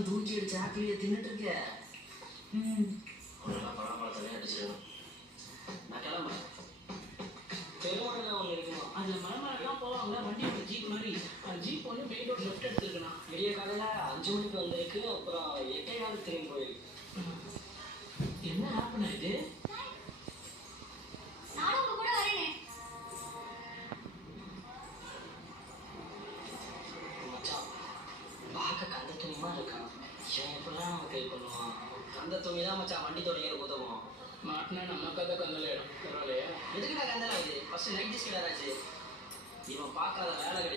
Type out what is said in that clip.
நாளும் தூக்கி அடிச்சு ஆப்பிளியை தின்னுட்டு இருக்க. ஒன்றா பழப்பழத்தவே அடிச்சிடணும். நான் கிளம்புறேன். பெருமாள் ஒன்று இருக்குமா? அதில் மரமரெல்லாம் போவாங்களா, வண்டி ஒரு ஜீப் மாதிரி. அந்த ஜீப் வந்து மெயின் ரோட் லெஃப்ட் எடுத்துருக்கணும். விடிய காலையில் 5 மணிக்கு வந்திருக்கு, அப்புறம் 8 நாள் திரும்பி போயிருக்கு. என்ன ஆப்னா இது? நானும் உங்க கூட வரேனே. மச்சான் பார்க்க கந்த துணி மாதிரி இருக்கான். இவன் எப்படிலாம் நம்ம கை பண்ணுவான்? கந்த துணி தான் மச்சான் வண்டி தொடங்கிற உதவும். மாட்டினா நம்ம கதை கந்தல இடம் பரவாயில்லையா? எதுக்குடா கந்தலாம் இது? ஃபர்ஸ்ட் நைட் டிஸ்க் ஆச்சு. இவன் பார்க்காத வேலை கிடையாது.